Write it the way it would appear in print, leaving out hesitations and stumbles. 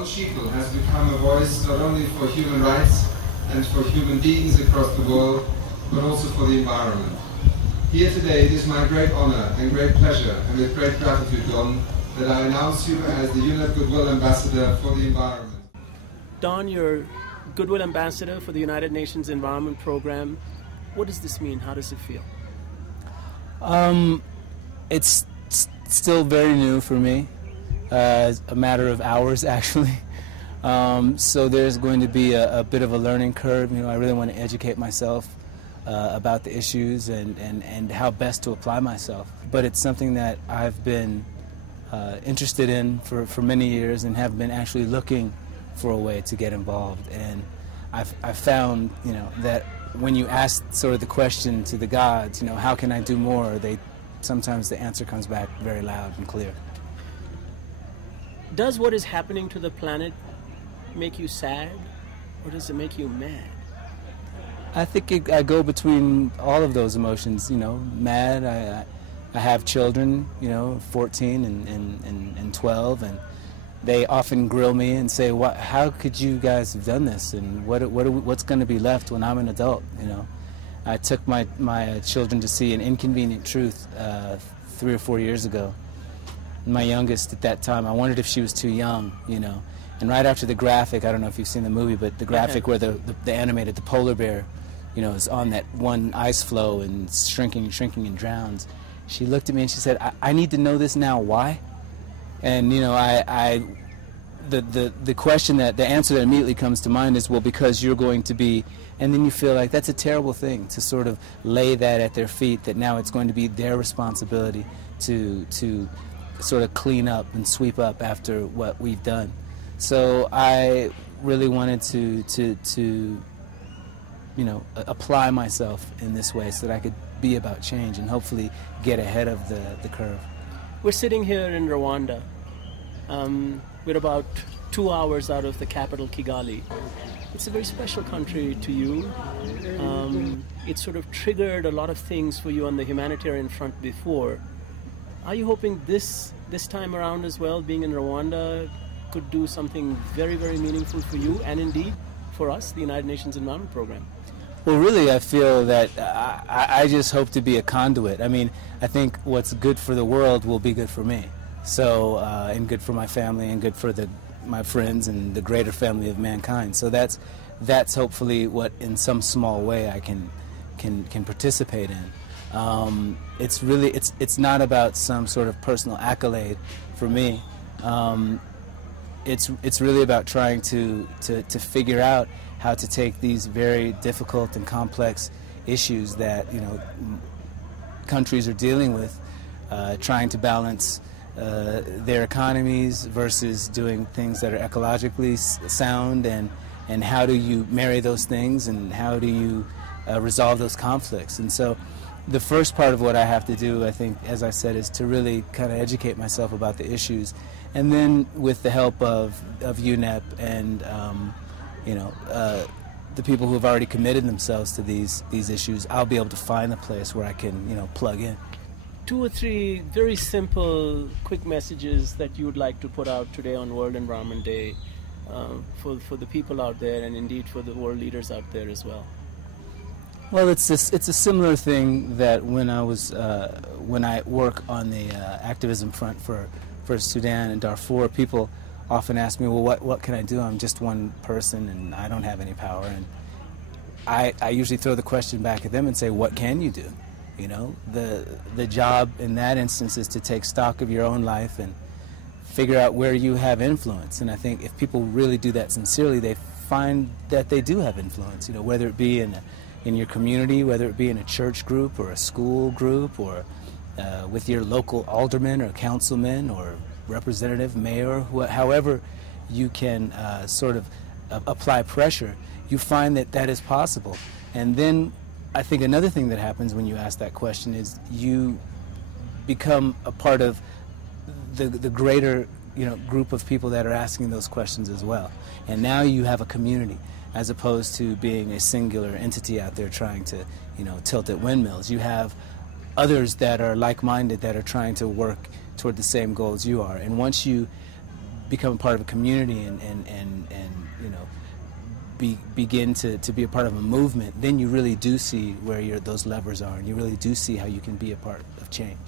Don Cheadle has become a voice not only for human rights and for human beings across the world, but also for the environment. Here today, it is my great honor and great pleasure, and with great gratitude, Don, that I announce you as the UNEP Goodwill Ambassador for the Environment. Don, you're Goodwill Ambassador for the United Nations Environment Program. What does this mean? How does it feel? It's still very new for me, a matter of hours actually. So there's going to be a bit of a learning curve. You know, I really want to educate myself about the issues and how best to apply myself. But it's something that I've been interested in for many years and have been actually looking for a way to get involved. And I've found, you know, that when you ask sort of the question to the gods, you know, how can I do more, sometimes the answer comes back very loud and clear. Does what is happening to the planet make you sad, or does it make you mad? I think I go between all of those emotions, you know, mad. I have children, you know, 14 and 12, and they often grill me and say, how could you guys have done this, and what's going to be left when I'm an adult, you know? I took my children to see An Inconvenient Truth 3 or 4 years ago. My youngest at that time, I wondered if she was too young, you know. And right after the graphic, I don't know if you've seen the movie, but the graphic where the animated, the polar bear, you know, is on that one ice floe and shrinking and drowns. She looked at me and she said, I need to know this now, why? And, you know, the question the answer that immediately comes to mind is, well, because you're going to be, and then you feel like that's a terrible thing to sort of lay that at their feet, that now it's going to be their responsibility to sort of clean up and sweep up after what we've done. So I really wanted to you know, apply myself in this way so that I could be about change and hopefully get ahead of the curve. We're sitting here in Rwanda. We're about 2 hours out of the capital, Kigali. It's a very special country to you. It sort of triggered a lot of things for you on the humanitarian front before. Are you hoping this time around as well, being in Rwanda, could do something very, very meaningful for you and indeed for us, the United Nations Environment Program? Well, really, I feel that I just hope to be a conduit. I mean, I think what's good for the world will be good for me. So, and good for my family and good for my friends and the greater family of mankind. So that's hopefully what, in some small way, I can participate in. It's really, it's not about some sort of personal accolade for me. It's really about trying to figure out how to take these very difficult and complex issues that, you know, countries are dealing with, trying to balance their economies versus doing things that are ecologically sound, and how do you marry those things, and how do you resolve those conflicts. And so the first part of what I have to do, I think, as I said, is to really kind of educate myself about the issues. And then with the help of UNEP and you know, the people who have already committed themselves to these issues, I'll be able to find a place where I can, you know, plug in. 2 or 3 very simple, quick messages that you would like to put out today on World Environment Day for the people out there, and indeed for the world leaders out there as well. Well, it's a similar thing that when I work on the activism front for Sudan and Darfur, people often ask me, well, what can I do? I'm just one person and I don't have any power. And I usually throw the question back at them and say, what can you do? You know, the job in that instance is to take stock of your own life and figure out where you have influence. And I think if people really do that sincerely, they find that they do have influence, you know, whether it be in your community, whether it be in a church group or a school group, or with your local alderman or councilman or representative, mayor, however you can sort of apply pressure, you find that is possible. And then I think another thing that happens when you ask that question is you become a part of the greater, you know, group of people that are asking those questions as well. And now you have a community, as opposed to being a singular entity out there trying to, you know, tilt at windmills. You have others that are like-minded, that are trying to work toward the same goals you are. And once you become a part of a community and you know, begin to be a part of a movement, then you really do see where those levers are, and you really do see how you can be a part of change.